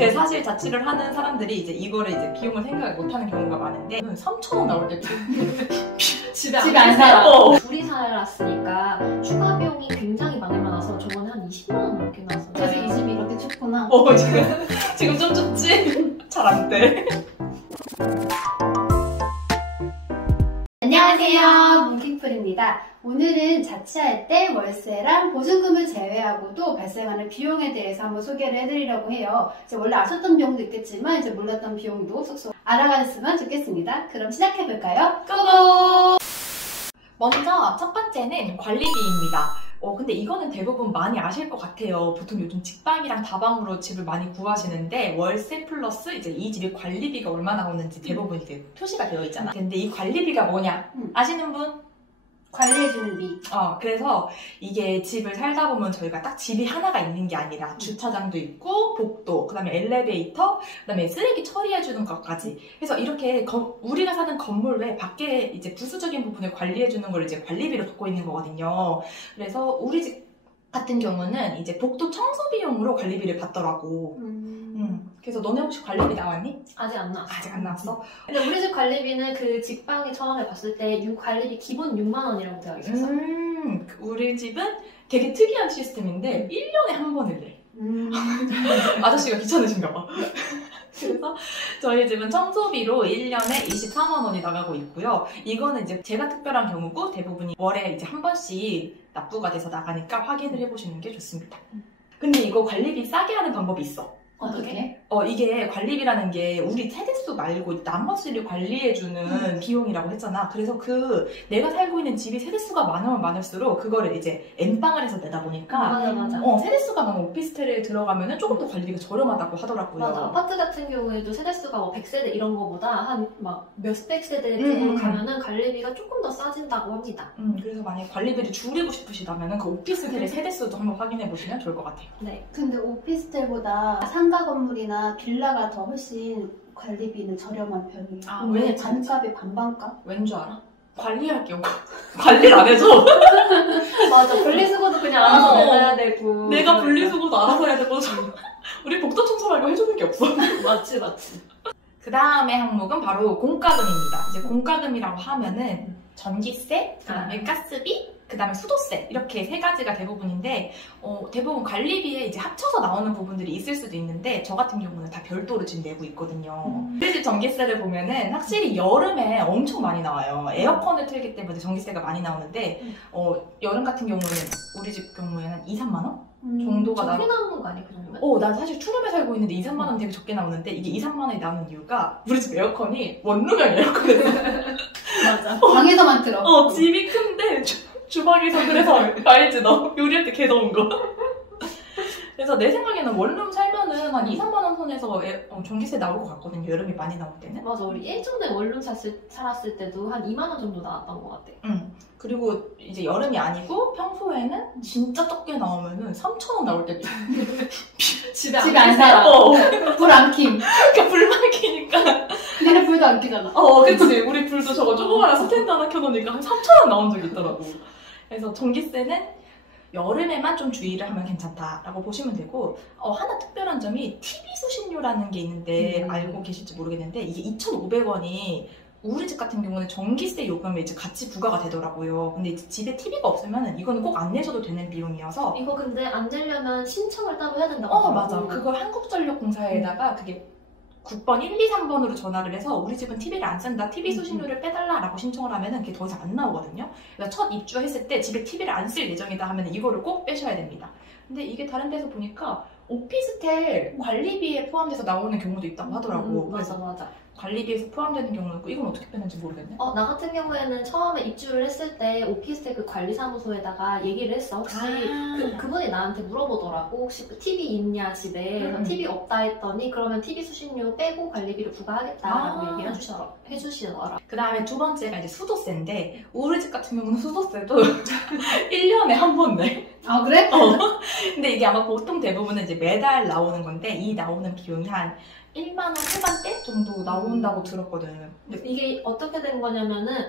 그 사실 자취를 하는 사람들이 이제 이거를 이제 비용을 생각을 못하는 경우가 많은데 3,000원 나올 때 집에 안 살아. 둘이 살았으니까 추가 비용이 굉장히 많이 많아서 저번에 한 20만 원 넘게 나왔어요. 그래서 이 집이 이렇게 춥구나. 지금 좀 춥지? 잘 안 돼. 안녕하세요, 뭉킹풀입니다. 오늘은 자취할 때 월세랑 보증금을 제외하고도 발생하는 비용에 대해서 한번 소개를 해드리려고 해요. 이제 원래 아셨던 비용도 있겠지만 이제 몰랐던 비용도 쏙쏙 알아갔으면 좋겠습니다. 그럼 시작해볼까요? 고고! 먼저 첫 번째는 관리비입니다. 근데 이거는 대부분 많이 아실 것 같아요. 보통 요즘 직방이랑 다방으로 집을 많이 구하시는데 월세 플러스 이제 이 집이 관리비가 얼마 나오는지 대부분 이게 표시가 되어 있잖아. 근데 이 관리비가 뭐냐? 아시는 분? 관리해주는 비. 그래서 이게 집을 살다 보면 저희가 딱 집이 하나가 있는 게 아니라 주차장도 있고 복도, 그 다음에 엘리베이터, 그 다음에 쓰레기 처리해주는 것까지. 그래서 이렇게 우리가 사는 건물 외 밖에 이제 부수적인 부분을 관리해주는 걸 이제 관리비로 받고 있는 거거든요. 그래서 우리 집 같은 경우는 이제 복도 청소 비용으로 관리비를 받더라고. 그래서 너네 혹시 관리비 나왔니? 아직 안 나왔어. 아직 안 나왔어? 근데 우리 집 관리비는 그 직방에 처음에 봤을 때 관리비 기본 6만 원이라고 되어 있었어. 우리 집은 되게 특이한 시스템인데 1년에 한 번을 내. 아저씨가 귀찮으신가 봐. 그래서 저희 집은 청소비로 1년에 24만 원이 나가고 있고요. 이거는 이제 제가 특별한 경우고 대부분이 월에 이제 한 번씩 납부가 돼서 나가니까 확인을 해보시는 게 좋습니다. 근데 이거 관리비 싸게 하는 방법이 있어. 어떻게? 이게 관리비라는 게 우리 세대수 말고 나머지를 관리해주는 비용이라고 했잖아. 그래서 내가 살고 있는 집이 세대수가 많으면 많을수록 그거를 이제 N방을 해서 내다 보니까 맞아. 세대수가 많은 오피스텔에 들어가면 조금 더 관리비가 저렴하다고 하더라고요. 맞아. 아파트 같은 경우에도 세대수가 뭐 100세대 이런 거보다 한 막 몇백 세대 쪽으로 가면은 관리비가 조금 더 싸진다고 합니다. 그래서 만약에 관리비를 줄이고 싶으시다면 그 오피스텔의 세대수도 한번 확인해 보시면 좋을 것 같아요. 네. 근데 오피스텔보다 상가 건물이나 빌라가 더 훨씬 관리비는 저렴한 편이에요. 왜? 반값에 반반값? 왠 줄 알아? 관리할 게 없고 관리를 안 해줘. 맞아. 분리수거도 그냥 알아서 내놔야 되고. 내가 분리수거도 알아서 해야 되고 우리 복도 청소 말고 해주는 게 없어. 맞지. 그 다음에 항목은 바로 공과금입니다. 이제 공과금이라고 하면은 전기세, 그 다음에 가스비, 그 다음에 수도세 이렇게 세 가지가 대부분인데 대부분 관리비에 이제 합쳐서 나오는 부분들이 있을 수도 있는데 저 같은 경우는 다 별도로 지금 내고 있거든요. 우리 집 전기세를 보면은 확실히 여름에 엄청 많이 나와요. 에어컨을 틀기 때문에 전기세가 많이 나오는데 여름 같은 경우는 우리 집 경우에는 한 2, 3만 원? 정도가 적게 나오는 거 아니야? 그 정도면? 난 사실 투룸에 살고 있는데 2, 3만 원 되게 적게 나오는데 이게 2, 3만 원이 나오는 이유가 우리 집 에어컨이 원룸형 에어컨이에요. 맞아. 방에서만 틀어. 집이 큰데 주방에서 그래서 알지 너? 요리할 때 개 더운 거. 그래서 내 생각에는 원룸 살면은 한 2, 3만 원 선에서 전기세 나올 것 같거든요. 여름이 많이 나올 때는. 맞아. 우리 예전에 원룸 살았을 때도 한 2만 원 정도 나왔던 것 같아. 그리고 이제 여름이 아니고 평소에는 진짜 적게 나오면은 3,000원 나올 때도 집에 안 살아. 불 안 킴. 그러니까 불만 켜니까. 니네 불도 안 켜잖아. 그치. 우리 불도 저거 조그마한 스탠드 하나 켜놓으니까 한 3,000원 나온 적이 있더라고. 그래서 전기세는 여름에만 좀 주의를 하면 괜찮다라고 보시면 되고 하나 특별한 점이 TV 수신료라는 게 있는데 알고 계실지 모르겠는데 이게 2,500원이 우리 집 같은 경우는 전기세 요금에 이제 같이 부과가 되더라고요. 근데 이제 집에 TV가 없으면 이거는 꼭 안 내셔도 되는 비용이어서 이거 근데 안 내려면 신청을 따로 해야 된다고 하더라고. 맞아. 그걸 한국전력공사에다가 그게 9번, 1, 2, 3번으로 전화를 해서 우리 집은 TV를 안 쓴다, TV 수신료를 빼달라라고 신청을 하면은 그게 더 이상 안 나오거든요. 그래서 첫 입주했을 때 집에 TV를 안 쓸 예정이다 하면 이거를 꼭 빼셔야 됩니다. 근데 이게 다른 데서 보니까 오피스텔 관리비에 포함돼서 나오는 경우도 있다고 하더라고. 맞아. 관리비에서 포함되는 경우는 있고 이건 어떻게 빼는지 모르겠네. 나 같은 경우에는 처음에 입주를 했을 때 오피스텔 그 관리사무소에다가 얘기를 했어. 혹시 그분이 나한테 물어보더라고. 혹시 그 TV 있냐 집에. 그래서 TV 없다 했더니 그러면 TV 수신료 빼고 관리비를 부과하겠다라고 얘기를 해주시더라. 그 다음에 두 번째가 이제 수도세인데 우리 집 같은 경우는 수도세도 1년에 한 번 내. 아 그래? 근데 이게 아마 보통 대부분은 이제 매달 나오는 건데 이 나오는 비용이 한 1만 원 후반대 정도 나온다고 들었거든. 이게 어떻게 된 거냐면은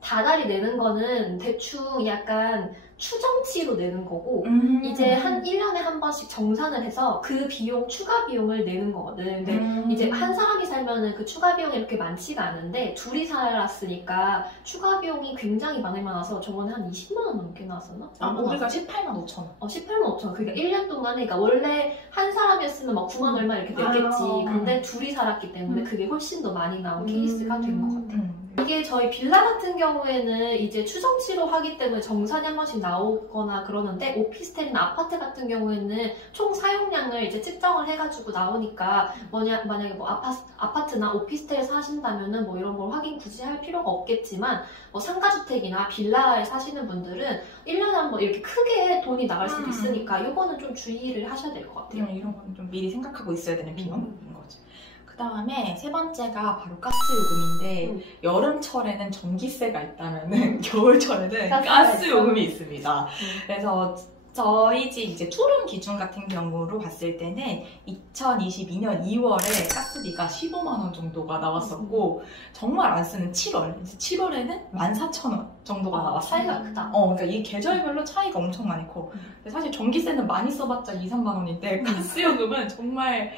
다달이 내는 거는 대충 약간 추정치로 내는 거고 이제 한 1년에 한 번씩 정산을 해서 그 비용, 추가 비용을 내는 거거든. 근데 이제 한 사람이 살면은 그 추가 비용이 이렇게 많지가 않은데 둘이 살았으니까 추가 비용이 굉장히 많아서 저번에 한 20만 원 넘게 나왔었나? 우리가 18만 5천 원. 18만 5천 원. 그러니까 1년 동안에, 그러니까 원래 한 사람이었으면 막 9만 얼마 이렇게 냈겠지. 근데 둘이 살았기 때문에 그게 훨씬 더 많이 나온 케이스가 된 것 같아. 이게 저희 빌라 같은 경우에는 이제 추정치로 하기 때문에 정산이 한 번씩 나오거나 그러는데, 오피스텔이나 아파트 같은 경우에는 총 사용량을 이제 측정을 해가지고 나오니까 만약에 뭐 아파트나 오피스텔 사신다면은 뭐 이런 걸 확인 굳이 할 필요가 없겠지만, 뭐 상가주택이나 빌라에 사시는 분들은 1년에 한 번 이렇게 크게 돈이 나갈 수도 있으니까 이거는 좀 주의를 하셔야 될 것 같아요. 이런 거는 좀 미리 생각하고 있어야 되는 비용인 거지. 그 다음에 세 번째가 바로 가스요금인데 여름철에는 전기세가 있다면은 겨울철에는 가스요금이 있습니다. 그래서 저희 집 이제 투룸 기준 같은 경우로 봤을 때는 2022년 2월에 가스비가 15만 원 정도가 나왔었고 정말 안 쓰는 7월, 이제 7월에는 14,000원 정도가 나왔어요. 차이가 크다. 그러니까 이 계절별로 차이가 엄청 많이 커. 사실 전기세는 많이 써봤자 2, 3만 원인데 가스요금은 정말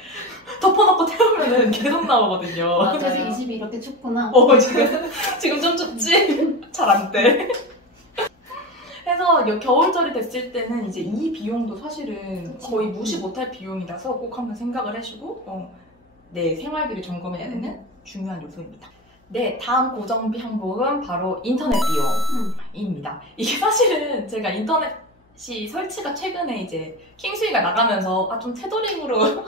덮어놓고 태우면은 계속 나오거든요. 그래서 이 집이 이렇게 춥구나. 지금 좀 춥지? 잘 안 돼. 그래서 겨울철이 됐을 때는 이제 이 비용도 사실은 거의 무시 못할 비용이라서 꼭 한번 생각을 해주고 내 생활비를 점검해야 되는 중요한 요소입니다. 네, 다음 고정비 항목은 바로 인터넷 비용입니다. 이게 사실은 제가 인터넷이 설치가 최근에 이제 킹스위가 나가면서 좀 테더링으로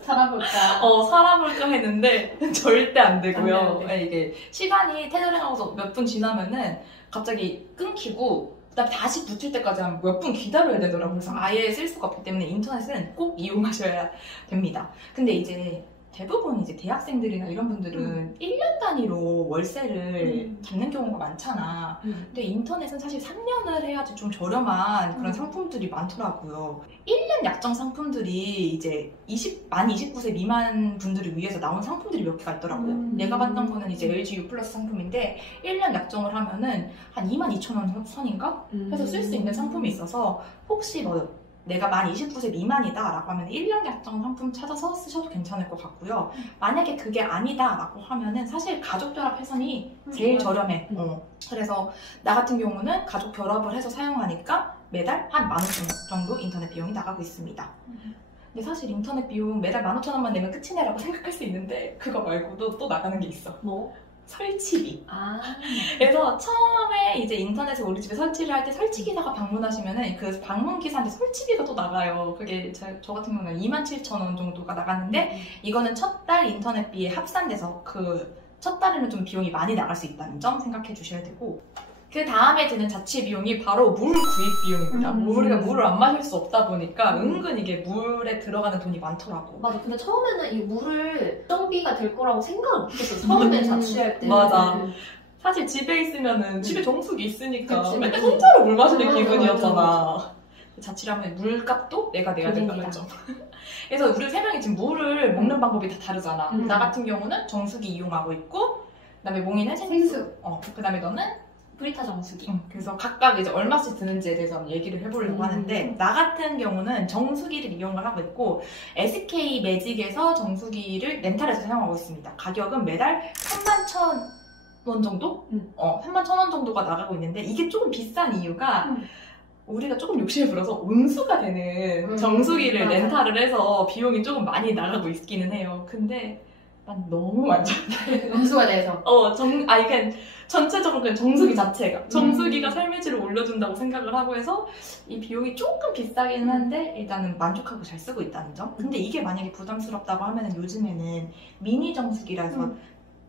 살아볼까 했는데 절대 안 되고요. 네, 이게 시간이 테더링하고서 몇 분 지나면은 갑자기 끊기고 그다음에 다시 붙일 때까지 한 몇 분 기다려야 되더라고요. 그래서 아예 쓸 수가 없기 때문에 인터넷은 꼭 이용하셔야 됩니다. 근데 이제 대부분 이제 대학생들이나 이런 분들은 1년 단위로 월세를 잡는 경우가 많잖아. 근데 인터넷은 사실 3년을 해야지 좀 저렴한 그런 상품들이 많더라고요. 1년 약정 상품들이 이제 만 29세 미만 분들을 위해서 나온 상품들이 몇 개가 있더라고요. 내가 봤던 거는 이제 LG U 플러스 상품인데 1년 약정을 하면은 한 22,000원 선인가? 해서 쓸 수 있는 상품이 있어서 혹시 내가 만 29세 미만이다 라고 하면 1년 약정 상품 찾아서 쓰셔도 괜찮을 것 같고요. 만약에 그게 아니다 라고 하면은 사실 가족결합 회선이 제일 저렴해. 그래서 나 같은 경우는 가족결합을 해서 사용하니까 매달 한 15,000원 정도 인터넷 비용이 나가고 있습니다. 근데 사실 인터넷 비용 매달 15,000원만 내면 끝이네 라고 생각할 수 있는데 그거 말고도 또 나가는 게 있어. 뭐? 설치비. 그래서 처음에 이제 인터넷에 우리 집에 설치를 할 때 설치기사가 방문하시면은 그 방문기사한테 설치비가 또 나가요. 그게 저 같은 경우는 27,000원 정도가 나갔는데 이거는 첫 달 인터넷비에 합산돼서 그 첫 달에는 좀 비용이 많이 나갈 수 있다는 점 생각해 주셔야 되고, 그 다음에 드는 자체 비용이 바로 물 구입 비용입니다. 우리가 물을 안 마실 수 없다 보니까 은근 이게 물에 들어가는 돈이 많더라고. 맞아. 근데 처음에는 이 물을 정비가 될 거라고 생각을 못했어. 처음에 자취할 때. 맞아. 사실 집에 있으면은 집에 정수기 있으니까 맨날 혼자로 물 마시는 기분이었잖아. 자취를 하면 물값도 내가 내야 된다는 점. 그래서 우리 세 명이 지금 물을 먹는 방법이 다 다르잖아. 나 같은 경우는 정수기 이용하고 있고, 그다음에 몽이는 생수. 그다음에 너는 브리타 정수기. 그래서 각각 이제 얼마씩 드는지에 대해서 얘기를 해보려고 하는데, 나 같은 경우는 정수기를 이용을 하고 있고 SK 매직에서 정수기를 렌탈해서 사용하고 있습니다. 가격은 매달 31,000원 정도? 31,000원 정도가 나가고 있는데, 이게 조금 비싼 이유가 우리가 조금 욕심을 부려서 온수가 되는 정수기를 렌탈을 해서 비용이 조금 많이 나가고 있기는 해요. 근데 난 너무 만족해. 온수가 돼서. 이게 전체적으로 그냥 정수기 자체가. 정수기가 삶의 질을 올려준다고 생각을 하고 해서 이 비용이 조금 비싸기는 한데 일단은 만족하고 잘 쓰고 있다는 점. 근데 이게 만약에 부담스럽다고 하면은 요즘에는 미니 정수기라서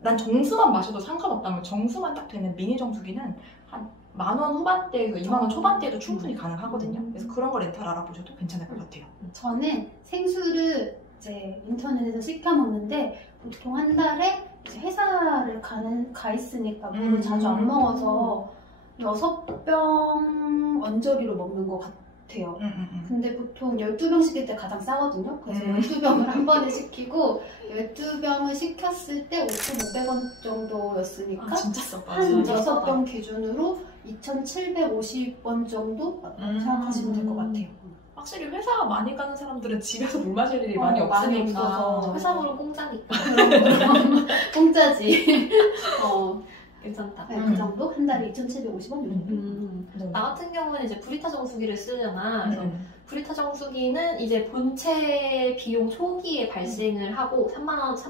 난 정수만 마셔도 상관없다면 정수만 딱 되는 미니 정수기는 한 10,000원 후반대에서 20,000원 초반대에도 충분히 가능하거든요. 그래서 그런 거 렌탈 알아보셔도 괜찮을 것 같아요. 저는 생수를 이제 인터넷에서 시켜 먹는데 보통 한 달에 이제 회사를 가 있으니까 물을 자주 안 먹어서 6병 원저리로 먹는 것 같아요. 근데 보통 12병 시킬 때 가장 싸거든요. 그래서 12병을 한 번에 시키고 12병을 시켰을 때 5,500원 정도였으니까 진짜 싸다. 한 6병 기준으로 2,750원 정도 생각하시면 될 것 같아요. 확실히 회사 많이 가는 사람들은 집에서 물 마실 일이 많이 많이 없으니까. 없어서. 회사 물은 공짜니까. 그럼 공짜지. 괜찮다. 네, 그 정도? 한 달에 2,750원 정도. 나 같은 경우는 이제 브리타 정수기를 쓰잖아. 그래서 음. 브리타 정수기는 이제 본체 비용 초기에 발생을 하고 3만 원에서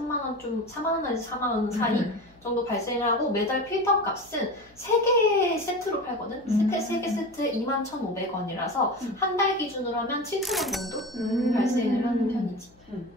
4만 원 사이 정도 발생을 하고 매달 필터 값은 3개 세트로 팔거든. 3개 세트에 21,500원이라서 한 달 기준으로 하면 7,000원 정도 발생을 하는 편이지.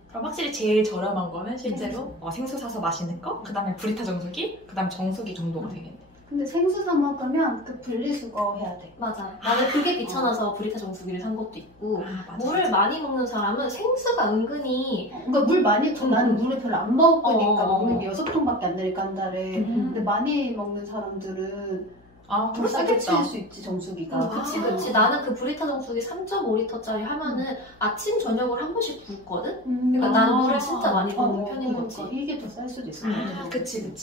그럼 확실히 제일 저렴한 거는 실제로 생수 사서 마시는 거, 그 다음에 브리타 정수기, 그 다음에 정수기 정도가 되겠네. 근데 생수 사 먹으면 그 분리수거 해야 돼. 맞아. 나는 그게 귀찮아서 브리타 정수기를 산 것도 있고 물을 많이 먹는 사람은 생수가 은근히 그러니까 물 많이 나는 물을 별로 안 먹으니까 먹는 게 6통밖에 안 되니까 한 달에. 근데 많이 먹는 사람들은 더 싸게 칠 수 있지 정수기가. 그치. 나는 그 브리타 정수기 3.5리터짜리 하면은 아침 저녁을 한 번씩 붓거든? 그러니까 나는 물을 진짜 많이 먹는 편인 거지. 이게 더 쌀 수도 있어. 그치.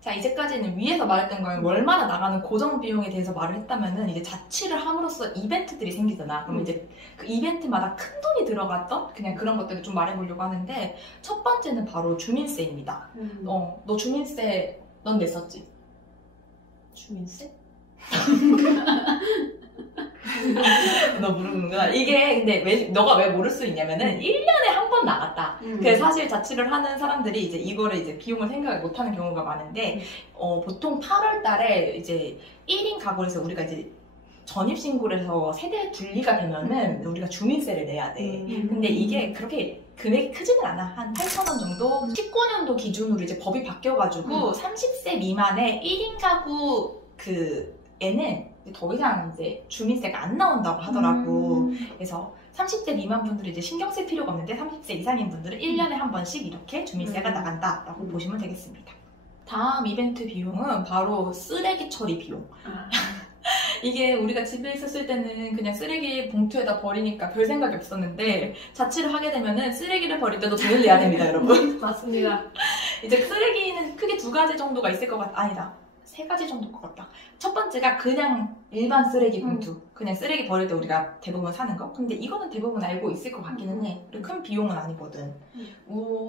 자, 이제까지는 위에서 말했던 거는 월마다 나가는 고정 비용에 대해서 말을 했다면은 이제 자취를 함으로써 이벤트들이 생기잖아. 그럼 이제 그 이벤트마다 큰 돈이 들어갔던 그냥 그런 것들을 좀 말해보려고 하는데, 첫 번째는 바로 주민세입니다. 너 주민세 넌 냈었지? 주민세? 너 모르는구나. 이게 근데 너가 왜 모를 수 있냐면은 1년에 한 번 나갔다. 그래서 사실 자취를 하는 사람들이 이제 이거를 이제 비용을 생각을 못 하는 경우가 많은데, 보통 8월 달에 이제 1인 가구에서 우리가 이제 전입신고를 해서 세대 분리가 되면은 우리가 주민세를 내야 돼. 근데 이게 그렇게 금액이 크지는 않아. 한 8,000원 정도? 19년도 기준으로 이제 법이 바뀌어가지고 30세 미만의 1인 가구 애는 더 이상 이제 주민세가 안 나온다고 하더라고. 그래서 30대 미만 분들이 이제 신경 쓸 필요가 없는데 30세 이상인 분들은 1년에 한 번씩 이렇게 주민세가 나간다라고 보시면 되겠습니다. 다음 이벤트 비용은 바로 쓰레기 처리 비용. 이게 우리가 집에 있었을 때는 그냥 쓰레기 봉투에다 버리니까 별 생각이 없었는데, 자취를 하게 되면은 쓰레기를 버릴 때도 돈을 내야 됩니다, 여러분. 맞습니다. 이제 쓰레기는 크게 2가지 정도가 있을 것 같아. 아니다. 3가지 정도일 것 같다. 첫 번째가 그냥 일반 쓰레기 봉투. 그냥 쓰레기 버릴 때 우리가 대부분 사는 거. 근데 이거는 대부분 알고 있을 것 같기는 해. 그리고 큰 비용은 아니거든.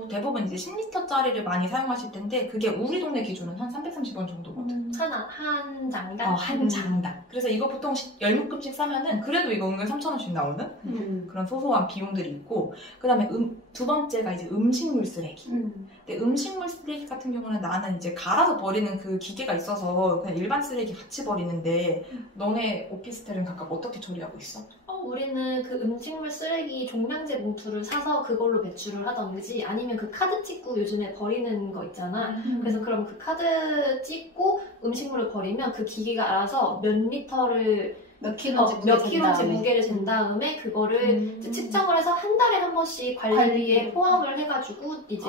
대부분 이제 10리터짜리를 많이 사용하실 텐데, 그게 우리 동네 기준은 한 330원 정도거든. 한 장당? 한 장당. 그래서 이거 보통 10묶음씩 사면은 그래도 이거 은근 3,000원씩 나오는 그런 소소한 비용들이 있고, 그 다음에 두 번째가 이제 음식물 쓰레기. 근데 음식물 쓰레기 같은 경우는 나는 이제 갈아서 버리는 그 기계가 있어서 그냥 일반 쓰레기 같이 버리는데, 너네 오피스텔은 각각 어떻게 처리하고 있어? 우리는 그 음식물 쓰레기 종량제 봉투를 사서 그걸로 배출을 하던지, 아니면 그 카드 찍고 요즘에 버리는 거 있잖아. 그래서 그럼 그 카드 찍고 음식물을 버리면 그 기계가 알아서 몇 리터를 몇 킬로인지 무게를 잰 다음에 그거를 측정을 해서 한 달에 한 번씩 관리비에 포함을 해가지고 이제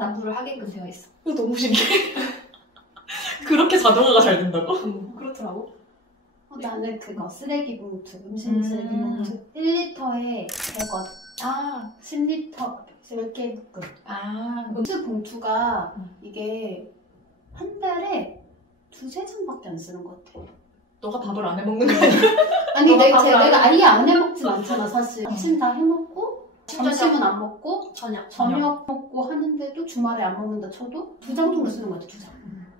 납부를 하게끔 되어 있어. 이거 너무 신기해. 그렇게 자동화가 잘 된다고? 그렇더라고. 나는 그거 쓰레기 봉투, 음식물 쓰레기 봉투 1리터에 100원. 10리터 이렇게 묶음. 음식 봉투가 이게 한 달에 2-3장밖에 안 쓰는 것 같아. 너가 밥을 안 해먹는 거야? 아니 내가 아예 안 해먹진 않잖아 사실. 아침 다 해먹고 점심은 안 먹고 저녁 먹고 하는데도 주말에 안 먹는다 쳐도 2장 정도 쓰는 것 같아.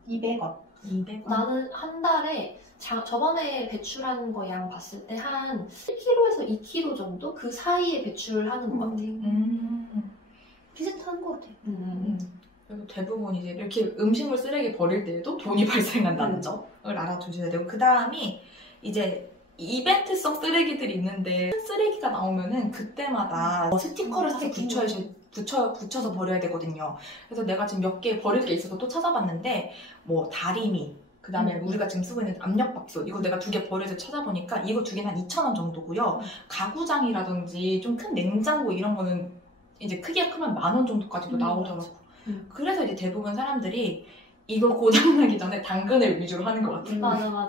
2장 200원. 나는 한 달에 저번에 배출한 거 양 봤을 때 한 1kg에서 2kg 정도 그 사이에 배출을 하는 것 같아. 비슷한 것 같아. 그리고 대부분 이제 이렇게 음식물 쓰레기 버릴 때에도 돈이 발생한다는 점을 알아두셔야 되고, 그 다음이 이제 이벤트성 쓰레기들이 있는데, 쓰레기가 나오면은 그때마다 스티커를 사서 붙여서 버려야 되거든요. 그래서 내가 지금 몇 개 버릴 게 있어서 또 찾아봤는데, 뭐 다리미, 그 다음에 우리가 지금 쓰고 있는 압력밥솥, 이거 내가 2개 버려서 찾아보니까 이거 2개는 한 2,000원 정도고요. 가구장이라든지 좀 큰 냉장고 이런 거는 이제 크기가 크면 10,000원 정도까지도 나오더라고. 그래서 이제 대부분 사람들이 이거 고장나기 전에 당근을 위주로 하는 것 같아. 맞아.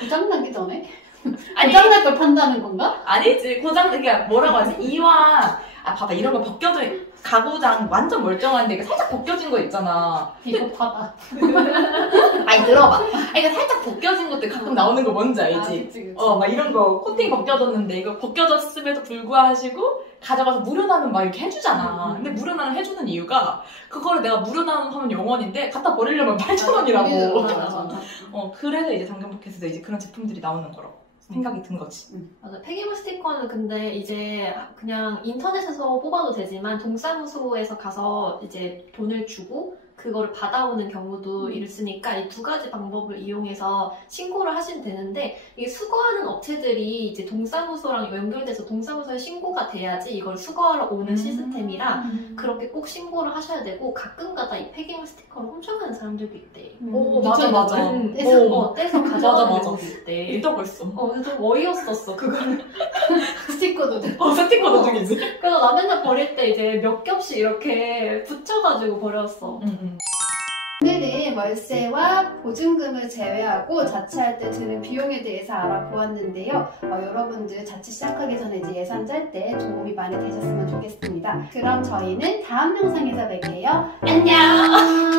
고장나기 전에? 고장날 걸 판다는 건가? 아니지. 그러니까 뭐라고 하지? 이와 봐봐, 이런 거 벗겨져 가구장 완전 멀쩡한데 이게 살짝 벗겨진 거 있잖아. 비겁하다. 아니 들어봐. 아니 이거 살짝 벗겨진 것들 가끔 나오는 거 뭔지 알지? 그치. 막 이런 거 코팅 벗겨졌는데 이거 벗겨졌음에도 불구하고 가져가서 무료나눔 막 이렇게 해주잖아. 근데 무료나눔 해주는 이유가 그거를 내가 무료나눔 하면 0원인데 갖다 버리려면 8,000원이라고. 맞아. 그래서 이제 당근마켓에서 이제 그런 제품들이 나오는 거라고 생각이 든 거지. 맞아. 폐기물 스티커는 근데 이제 그냥 인터넷에서 뽑아도 되지만 동사무소에서 가서 이제 돈을 주고 그거를 받아오는 경우도 있으니까 이 두 가지 방법을 이용해서 신고를 하시면 되는데 이게 수거하는 업체들이 이제 동사무소랑 연결돼서 동사무소에 신고가 돼야지 이걸 수거하러 오는 시스템이라 그렇게 꼭 신고를 하셔야 되고 가끔가다 이 폐기물 스티커를 훔쳐가는 사람들도 있대. 오, 맞아. 떼서 가져가는 맞아. 경우도 있대. 있다고 했어. 그래서 좀 어이없었어 그거를. 스티커도 스티커 도중이지. 그래서 나 맨날 버릴 때 이제 몇 겹씩 이렇게 붙여가지고 버렸어. 오늘은 월세와 보증금을 제외하고 자취할 때 드는 비용에 대해서 알아보았는데요. 여러분들 자취 시작하기 전에 이제 예산 짤 때 도움이 많이 되셨으면 좋겠습니다. 그럼 저희는 다음 영상에서 뵐게요. 안녕!